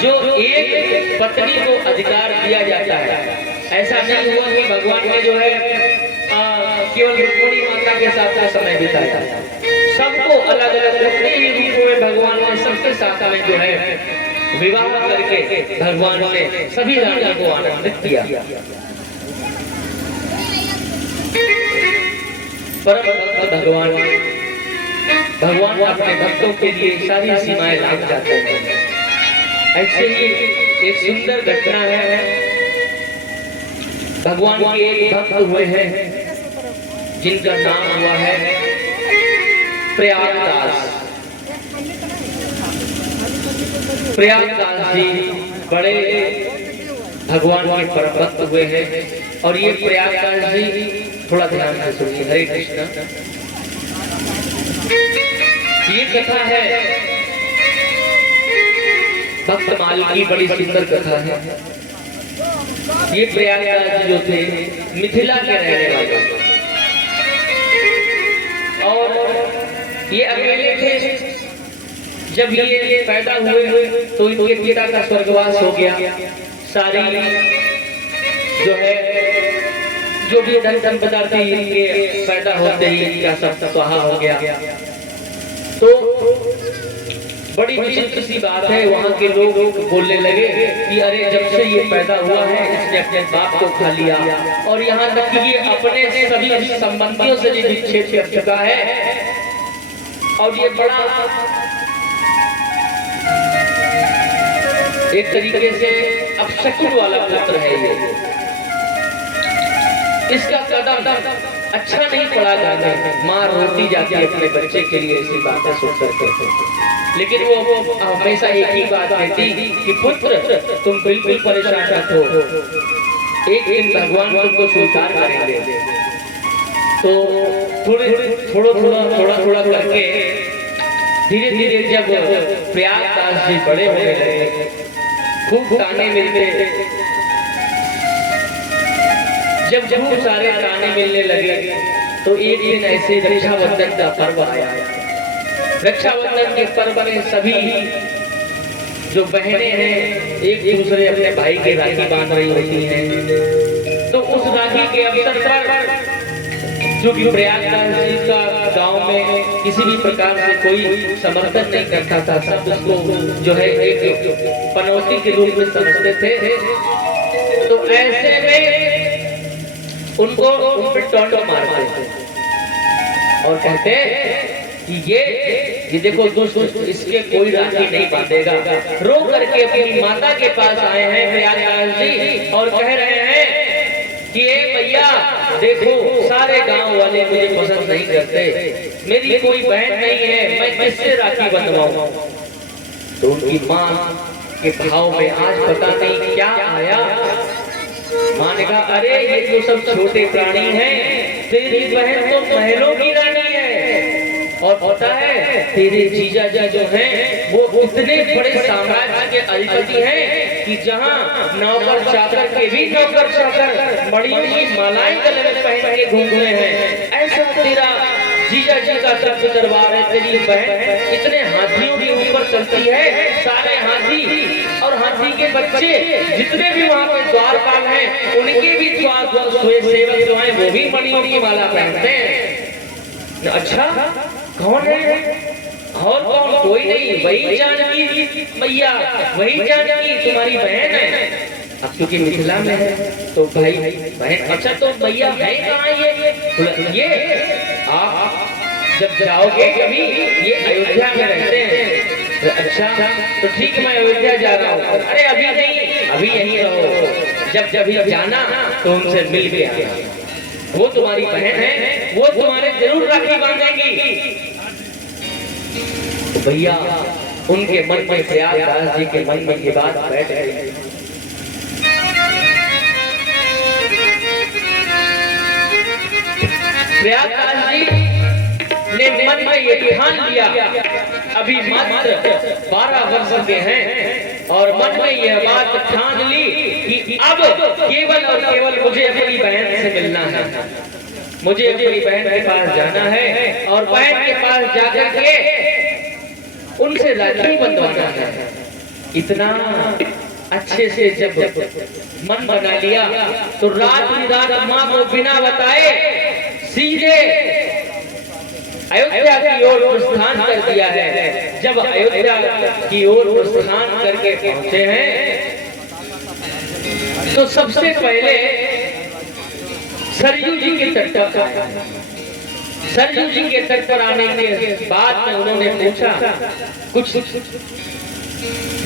जो एक पत्नी को अधिकार दिया जाता है। ऐसा नहीं हुआ कि भगवान ने जो है केवल रुक्मिणी माता के साथ में समय बिताया, सबको अलग अलग अपने ही रूपों में भगवान ने सबके साथ में जो है विवाह करके भगवान ने सभी रानियों को आनंदित किया। परम भक्त भगवान अपने भक्तों के लिए सारी सीमाएं लांघ जाते हैं। ऐसे ही एक सुंदर घटना है, भगवान के एक भक्त हुए हैं जिनका नाम हुआ है प्रयागदास। प्रयागदास जी बड़े भगवान के परम भक्त हुए हैं। और ये प्रयागदास जी, थोड़ा ध्यान से सुनिए, हरे कृष्ण। ये कथा है भक्तमाल की, बड़ी सुंदर कथा है। ये प्रयागराज जो थे मिथिला के रहने वाले, और ये अकेले थे। जब ये पैदा हुए तो इनके पिता का स्वर्गवास हो गया। सारी जो है जो भी धन संपदा थी इनके पैदा होते ही इनका सब स्वाहा हो गया। तो बड़ी विचित्र सी बात है, वहाँ के लोग बोलने लगे कि अरे जब से ये पैदा हुआ है इसने अपने बाप को खा लिया, और यहाँ तक कि ये अपने सभी संबंधियों से भी विच्छेद कर चुका है। और ये बड़ा एक तरीके से अपशकुन वाला पुत्र है। ये इसका कदम अच्छा नहीं पड़ा जाता, माँ रोती जाती है अपने बच्चे के लिए ऐसी बातें सुन करके। लेकिन वो हमेशा एक ही बात कहती कि पुत्र तुम बिल्कुल परेशान मत हो, एक दिन भगवान तुमको स्वीकार करेंगे। तो थोड़ा करके धीरे धीरे जब प्रयागदास जी बड़े होने लगे, खूब ताने मिलते, जब खूब सारे ताने मिलने लगे तो एक दिन ऐसे रक्षाबंधन का पर्व आया। रक्षाबंधन के पर्व में सभी जो बहनें हैं एक दूसरे अपने भाई के राखी बांध रही होती हैं। तो उस राखी के अवसर पर जो कि प्रयागराज जी का गांव में किसी भी प्रकार से कोई समर्थन नहीं करता था, सब उसको जो है एक पनौती के रूप में समझते थे। तो ऐसे में उन पे टॉन्ट मारते थे और कहते कि ये देखो दुष्ट, इसके कोई राखी नहीं बांधेगा। रो करके अपनी माता के पास आए हैं प्रयागराज जी और कह रहे हैं कि भैया देखो सारे गांव वाले मुझे पसंद नहीं करते, मेरी कोई बहन नहीं है, मैं किससे राखी बंधवाऊं। तो उनकी माँ के भाव में आज पता नहीं क्या आया। माँ ने कहा अरे ये तो सब छोटे प्राणी हैं, तेरी बहन तो महलों की रानी है, और पता है तेरे जीजा जो हैं वो इतने बड़े साम्राज्य के अधिपति हैं कि जहाँ नौकर चाकर के भी नौकर चाकर मणियों की मालाएं गले में पहन के घूम रहे हैं। ऐसा तेरा जीजा जी का तख्त दरबार है, तेरी बहन इतने हाथियों के ऊपर चलती है, सारे हाथी और हाथी के बच्चे जितने भी वहाँ पे द्वारपाल हैं उनके भी सेवक जो हैं वो भी मणियों की माला पहनते हैं। अच्छा कौन है? और कौन? कोई नहीं, वही जानकी मैया, वही जानकी तुम्हारी बहन है। अब क्योंकि मिथिला में है तो भाई बहन, अच्छा तो भैया है कहाँ ये आप जब जाओगे कभी, ये अयोध्या में रहते हैं। अच्छा तो ठीक है मैं अयोध्या जा रहा हूँ। अरे अभी नहीं, अभी यहीं रहो, जब जाना तो उनसे मिल के आना, वो तुम्हारी बहन है, वो तुम्हारे जरूर राखी बांधेंगी। तो भैया उनके मन में, प्रयागराज जी के मन में ये बात बैठ गई। प्रयागराज जी ने मन में ये ठान लिया, अभी मात्र 12 वर्ष के हैं, और मन में यह बात ठान ली कि अब केवल और केवल मुझे अपनी बहन से मिलना है, मुझे अपनी बहन के पास जाना है और बहन के पास जाकर के उनसे राखी बंधवाना है। इतना अच्छे से जब मन बना लिया तो रात माँ को बिना बताए सीधे अयोध्या की ओर प्रस्थान कर दिया है। जब अयोध्या की ओर प्रस्थान करके पहुंचे हैं तो सबसे पहले सरयू जी के तट पर, सरयू जी के तट पर आने के बाद में उन्होंने पूछा कुछ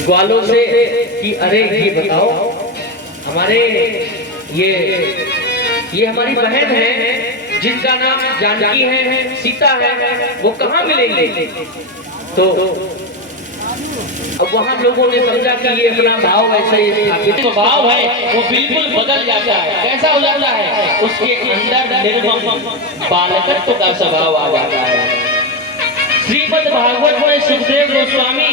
ग्वालों से कि अरे ये बताओ हमारे ये हमारी बहन है जिनका नाम जानकी है, सीता है, वो कहाँ मिलेंगे? तो अब वहाँ लोगों ने समझा कि ये अपना भाव ऐसा ही स्थापित भाव है वो बिल्कुल बदल जाता है। कैसा हो जाता है? उसके अंदर निर्मम बालकत्व का स्वभाव आ जाता है। श्रीमद् भागवत में सुखदेव गोस्वामी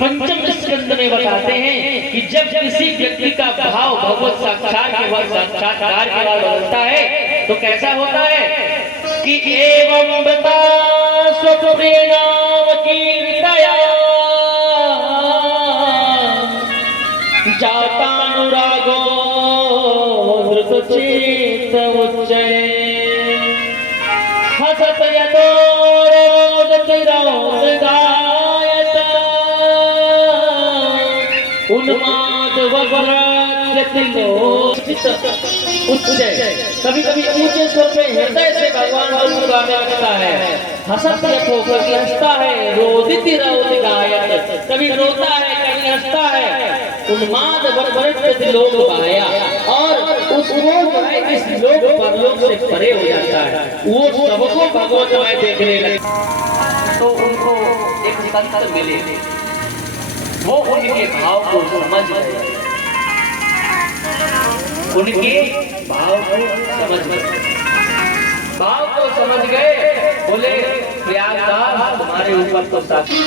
पंचम स्कंद में बताते हैं कि जब किसी व्यक्ति का भाव भगवत साक्षात्कार के बाद बदलता है तो कैसा होता है कि एवं बता स्वप्रेणाम कीर्तया जातानुरागो धृतचेत उच्चये हसत यतो उन्माद कभी कभी ऊंचे स्वर पे हृदय से भगवान को गाने लगता है। हसत यथो कभी हंसता है, रोदित रोदित गायत कभी रोता है कभी हंसता है। उन्माद बरबरत लोग गाया और उस वो है इस लोग परलोक से परे हो जाता है। वो सबको भगवतमय देखने लगे तो उनको एक संत मिले, वो उनके भाव को समझ गए, उनके भाव को समझ गए। बोले प्रयागराज तुम्हारे ऊपर तो साथी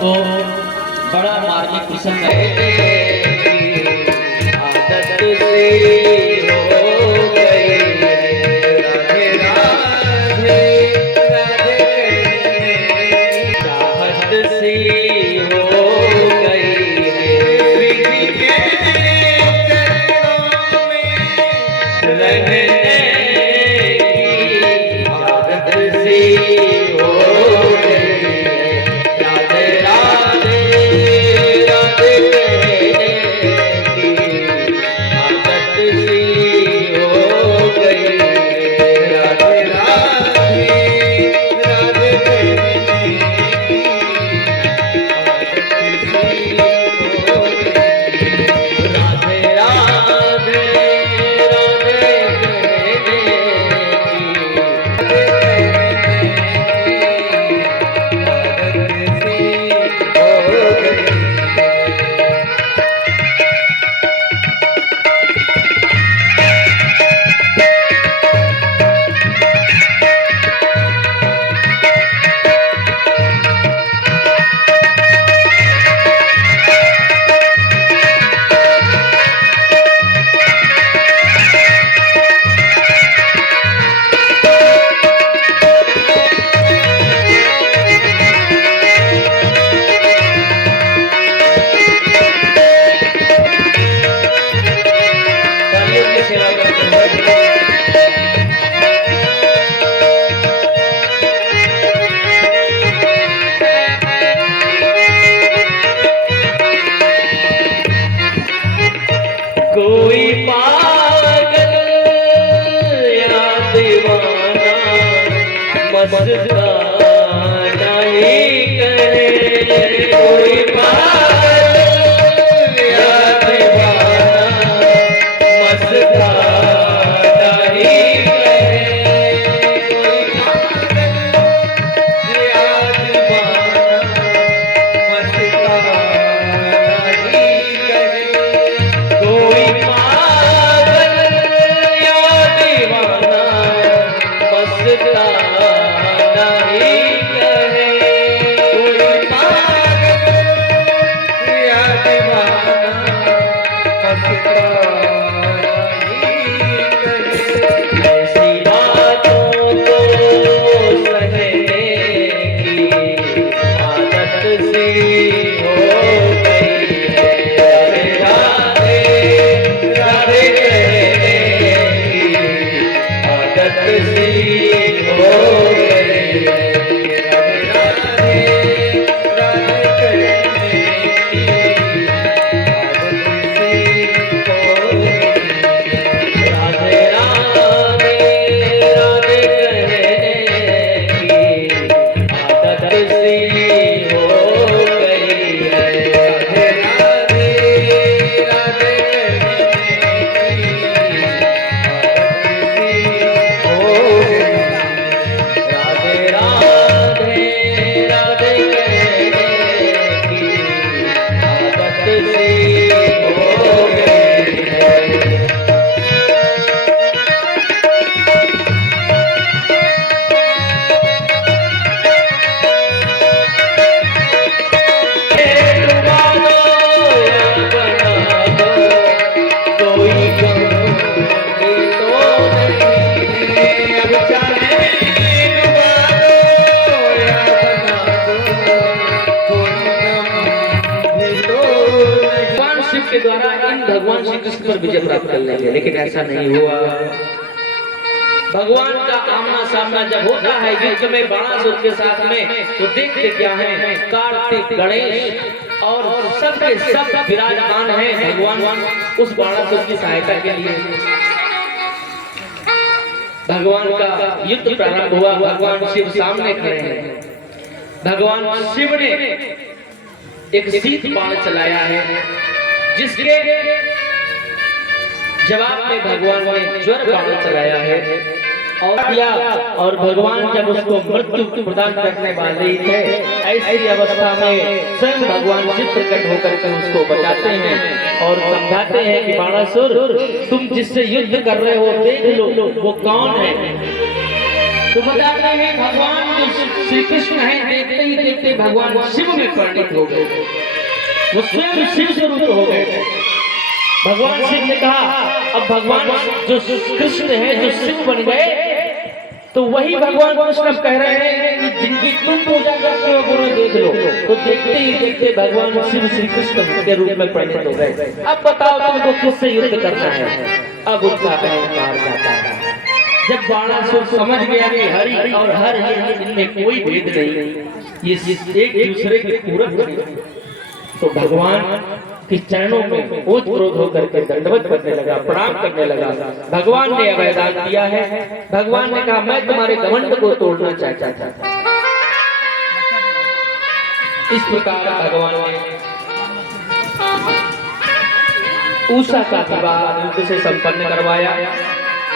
तो बड़ा मार्मिक प्रसंग है। आदत से हो गई राधे राधे राधे चाहत से हो गई रहने की आदत से हो मस्ताना ही करे कोई पागल या दीवाना मस्ताना ही करे कोई पागल या दीवाना सी हो गई है। राधे राधे कहने की आदत सी हो गई है। राधे राधे कहने की आदत सी हो गई है। राधे राधे राधे कहने की आदत सी हो गई है। राधे राधे राधे कहने की आदत सी हो गई है। राधे राधे राधे कहने की आदत सी हो गई है। डुबा दो या बना दो, कोई गम भी तो नहीं। अब चाहे डुबा दो या बना दो, कोई गम भी तो नहीं। भगवान शिव के द्वारा इन भगवान श्री कृष्ण पर विजय प्राप्त कर लेंगे, लेकिन ऐसा नहीं हुआ। भगवान का आमना सामना जब होता है युद्ध में बाणासुर के साथ में, तो देखते क्या है, कार्तिक गणेश और सब के सब विराजमान हैं भगवान उस बाणासुर की सहायता के लिए। भगवान का युद्ध प्रारंभ हुआ, भगवान शिव सामने खड़े हैं। भगवान शिव ने एक शीत बाण चलाया है, जिसके जवाब में भगवान ने ज्वर बाण चलाया है और भगवान जब उसको मृत्यु प्रदान करने वाले थे, ऐसी अवस्था में स्वयं भगवान शिव प्रकट होकर के उसको बचाते हैं और समझाते हैं कि बाणासुर, तुम जिससे युद्ध कर रहे हो देख लो वो कौन है। तो बताते हैं भगवान जो श्री कृष्ण है, देखते ही देखते भगवान शिव में परिणत हो गए, वो स्वयं शिव स्वरूप हो गए। भगवान शिव ने कहा, अब भगवान जो कृष्ण है जो शिव बन गए, तो वही भगवान कृष्ण अब कह रहे हैं कि जिनकी तुम पूजा करते हो उन्हें देख लो। तो देखते ही देखते भगवान शिव श्री कृष्ण के रूप में परिणत हो गए। अब बताओ तुमको किससे युद्ध करना है। अब उनका अहंकार जाता है। जब बाणासुर समझ गया कि हरि और हर इनमें कोई भेद नहीं, ये एक दूसरे के पूरक हैं, तो भगवान के चरणों में ओत क्रोध होकर के दंडवत करने लगा, प्रणाम करने लगा। भगवान ने अभयदान दिया है। भगवान ने कहा, मैं तुम्हारे घमंड को तोड़ना चाहता था। इस प्रकार भगवान ने उषा का विवाह युद्ध से संपन्न करवाया।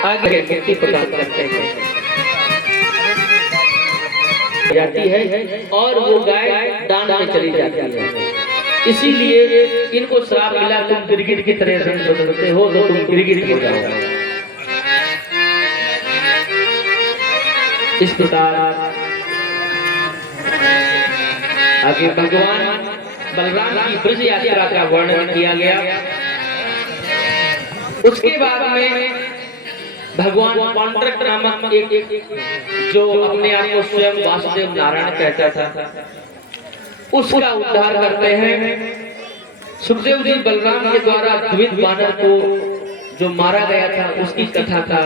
आगे व्यक्ति प्रदान करते हैं जाती है और वो गाय दान में चली जाती है। इसीलिए इनको श्राप मिला, तुम गिरगिट की तरह रंग बदलते हो तो तुम गिरगिट हो जाओ। इस प्रकार आगे भगवान बलराम की ब्रज यात्रा का वर्णन किया गया। उसके बाद में भगवान पांडुरंग नामक एक जो अपने आप को स्वयं वासुदेव नारायण कहता था, उसका उद्धार करते हैं। सुखदेव जी बलराम के द्वारा द्विज वानर को जो मारा गया था उसकी कथा का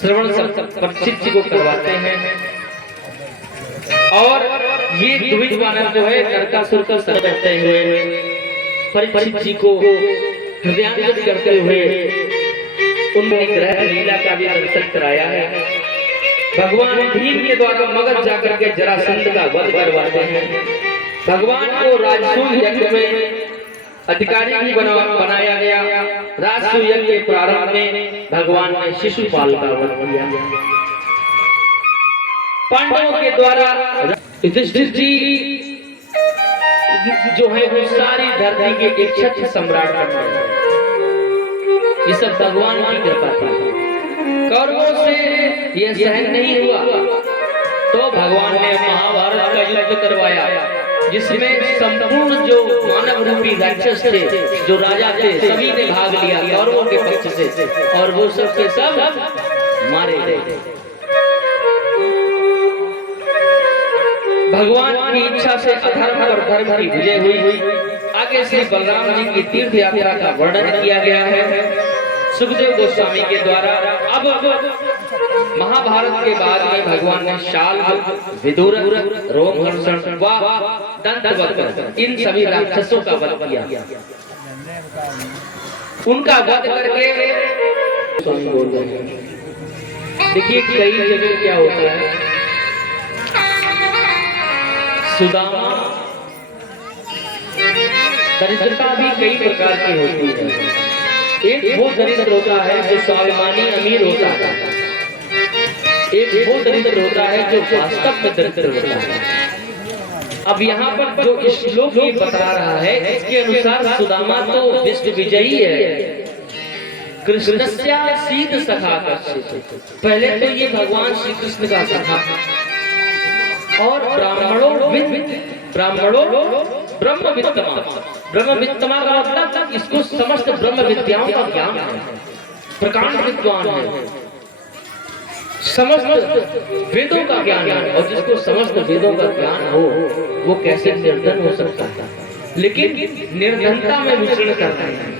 श्रवण परीक्षित जी को करवाते हैं और ये द्विज वानर जो है नरकासुर का सर करते हुए परीक्षित जी को हृदयांगत करते हुए उन्होंने ग्रह लीला का भी दर्शन कराया है। भगवान भीम के द्वारा मगध जाकर के जरासंध का वध करवाते हैं। भगवान को राजसूय यज्ञ में अधिकारी भी बनाया गया। राजसूय यज्ञ के प्रारंभ में भगवान ने शिशुपाल का वध किया। पांडवों के द्वारा युधिष्ठिर जी जो है वो सारी धरती के एक क्षत्रिय सम्राट बन गए। ये सब भगवान की कृपा थी। कौरवों से यह सहन नहीं हुआ तो भगवान ने महाभारत का युद्ध करवाया, जिसमें संपूर्ण जो मानव रूपी राक्षस थे, जो राजा थे, सभी ने भाग लिया कौरवों के पक्ष से और वो सब के सब मारे गए। भगवान की इच्छा से अधर्म पर धर्म की विजय हुई। आगे से बलराम जी की तीर्थ यात्रा का वर्णन किया गया है सुखदेव गोस्वामी के द्वारा। अब महाभारत के बाद में भगवान ने शाल, विदुर, रोमहर्षण व दंतवक्र इन सभी राक्षसों का वध किया। उनका वध करके देखिए कई जगह क्या होता है, सुदामा दरिद्रता भी कई प्रकार की होती है। एक वो दरिद्र होता है जो स्वाभिमानी अमीर होता है, एक वो दरिद्र होता है जो वास्तव में दरिद्र होता है। अब यहाँ पर जो श्लोक ये बता रहा है इसके अनुसार सुदामा तो विश्व विजयी है। कृष्णस्या सीत सखा कश्चित्, पहले तो ये भगवान श्री कृष्ण का सखा और ब्राह्मणों ब्रह्मवित्तमा। ब्रह्मवित्तमा का मतलब इसको समस्त ब्रह्म विद्याओं का ज्ञान है, प्रकांड विद्वान है, समस्त वेदों का ज्ञान है। और जिसको समस्त वेदों का ज्ञान हो वो कैसे निर्धन हो सकता है, लेकिन निर्धनता में विचरण करता है।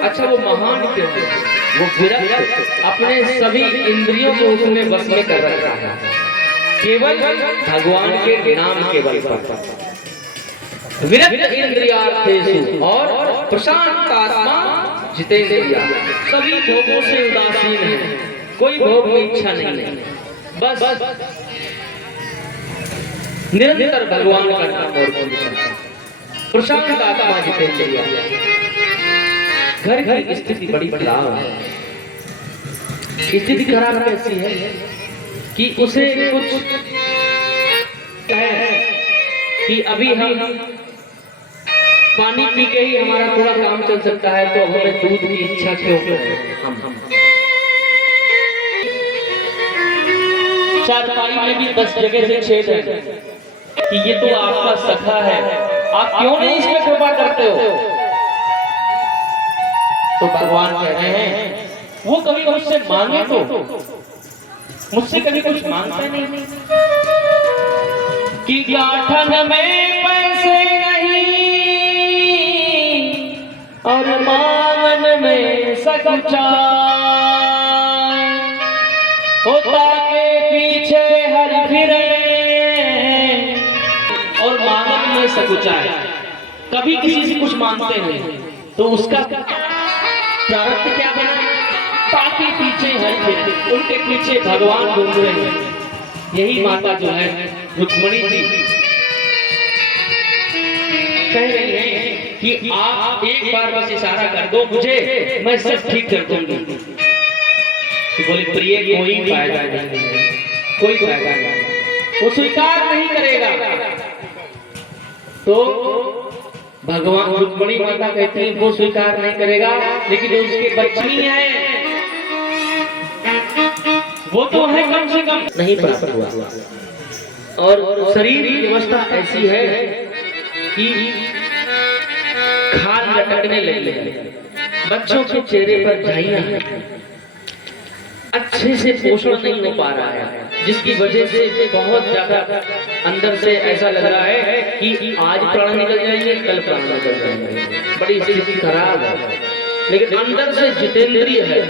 अच्छा वो महान क्यों है? वो विरक्त अपने सभी इंद्रियों को उसने बस में कर रखा है, केवल भगवान के नाम के बल पर। विरक्त इंद्रियार्थेषु और प्रशांत आत्मा जितेंद्रिया, सभी भोगों से उदासीन है, कोई भोग की इच्छा नहीं है, बस निरंतर भगवान का नाम और प्रशांत आत्मा जितेंद्रिया। घर की स्थिति बड़ी खराब है। स्थिति खराब कैसी है कि उसे कुछ है कि अभी हम पानी पी के ही हमारा थोड़ा काम चल सकता है, तो हमें दूध की इच्छा क्यों हम चारपाई में भी 10 जगह से छेद है कि ये तो आपका सखा है, आप क्यों नहीं इसमें कृपा करते हो? तो भगवान कह रहे हैं वो कभी मुझसे मांगे तो, मुझसे कभी कुछ मांगते नहीं कि गाठन में पैसे नहीं और मांगन में सकुचाई, होता के पीछे हर फिरे और मांगन में सकुचाई। कभी किसी से कुछ मांगते नहीं तो उसका प्रारब्ध क्या बना? ताकि पीछे है, उनके पीछे भगवान घूम रहे हैं। यही माता जो है रुक्मिणी जी कह रही है कि आप एक बार बस इशारा कर दो मुझे, मैं सब ठीक कर दूंगी। तो बोले प्रिय कोई फायदा नहीं, कोई फायदा नहीं, वो स्वीकार नहीं करेगा। तो भगवान रुक्मिणी माता कहती है वो स्वीकार नहीं करेगा, लेकिन जो उसके बच्ची है वो तो है कम से कम नहीं प्राप्त हुआ। और शरीर की अवस्था ऐसी है कि खाल लटकने लगी है, बच्चों के चेहरे पर झाइयां हैं, अच्छे से पोषण नहीं हो पा रहा है, जिसकी वजह से बहुत ज्यादा अंदर से ऐसा लग रहा है कि आज प्राण निकल जाएंगे, कल प्राण निकल जाएंगे, बड़ी स्थिति खराब है। लेकिन अंदर से जितेंद्रिय है,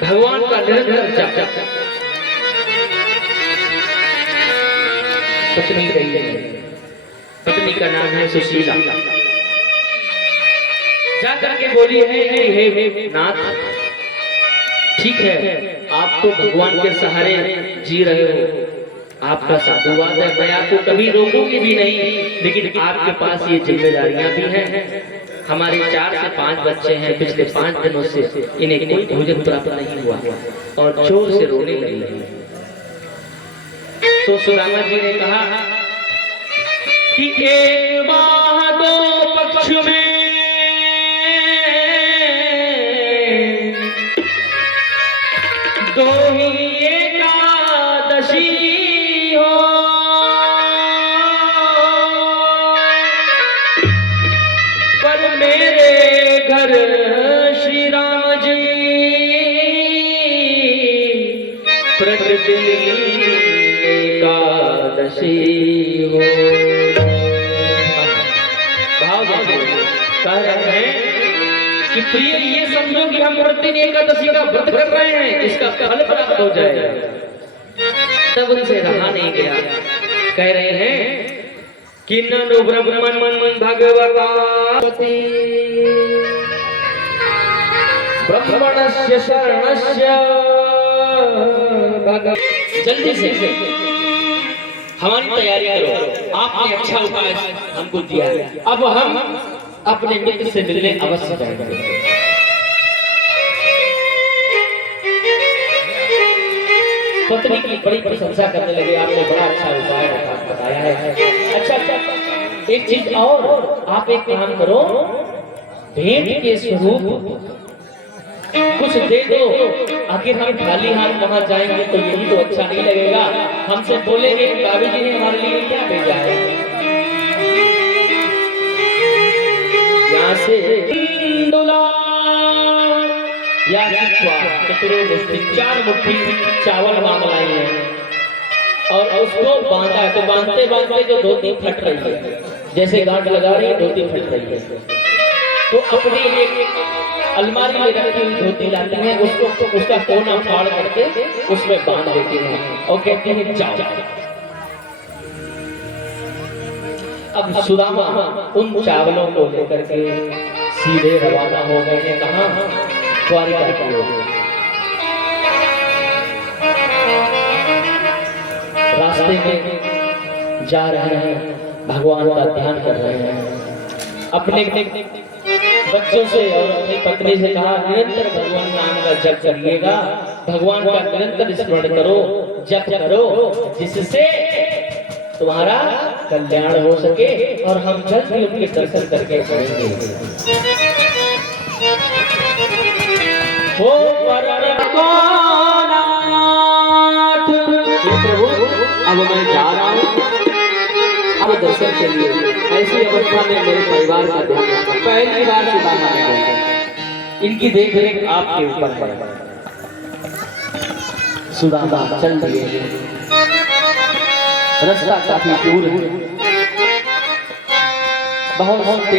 भगवान का निरंतर जप। पत्नी गई है, पत्नी का नाम है सुशीला, जाकर के बोली है कि हे नाथ, ठीक है आप तो भगवान के सहारे जी रहे हो, आपका साधुवाद है, मैं आपको कभी रोकूंगी भी नहीं, लेकिन आपके पास ये जिम्मेदारियां भी हैं। हमारे 4 से 5 बच्चे हैं, पिछले 5 दिनों से इन्हें कोई भोजन प्राप्त नहीं हुआ और जोर से रोने लगी। तो सुदामा जी ने कहा कि एक बाह दो पक्ष में दो ही एकादशी हो, पर मेरे घर श्री राम जी प्रतिदिन एकादशी हो। भाव कह रहे हैं कि प्रिय ये समझो कि हम प्रतिदिन एकादशी का व्रत कर रहे हैं, इसका फल प्राप्त हो जाएगा। तब उनसे रहा नहीं गया, कह रहे हैं कि ननु ब्रह्मन् भगवता ब्रह्मणस्य शरणस्य भगव। जल्दी से हमारी तैयारी करो, आपने अच्छा उपाय हमको दिया है, अब हम अपने मित्र से मिलने अवश्य जाएंगे। पत्नी की बड़ी प्रशंसा करने लगे, आपने बड़ा अच्छा उपाय बताया है। अच्छा, एक चीज और, आप एक काम करो, भेंट के स्वरूप कुछ दे दो। आखिर हम खाली हाथ वहां जाएंगे तो यही तो अच्छा नहीं लगेगा। हमसे बोलेंगे बाबू जी ने हमारे लिए क्या भेजा है। यहाँ से या मुट्ठी 4 मुट्ठी चावल मांग लाई है और उसको बांधा है। तो बांधते बांधते जो धोती फट रही है, जैसे गांठ लगा रही है धोती फट रही है, तो अपनी एक अलमारी में रखी हुई धोती लाती है, उसको उसका कोना फाड़ करके उसमें बांध देती है और कहती है जाओ। अब सुदामा उन चावलों को लेकर के सीधे रवाना हो गए हैं, कहाँ? द्वारिका की ओर। रास्ते में जा रहे हैं, भगवान का ध्यान कर रहे हैं। अपने बच्चों से और अपनी पत्नी से कहा, निरंतर भगवान नाम का जप करिएगा, भगवान का निरंतर स्मरण करो, जप करो, जिससे तुम्हारा कल्याण हो सके और हम जल्द ही उनके दर्शन करके चलेंगे। हो प्रभु, अब मैं जा रहा हूँ, अब दर्शन के लिए। ऐसी अवस्था में मेरे परिवार का ध्यान रखना, पहली बार सुदामा ने बोला, इनकी देख रेख आपके ऊपर है। सुदामा चल दिए, रास्ता काफी दूर है, बहुत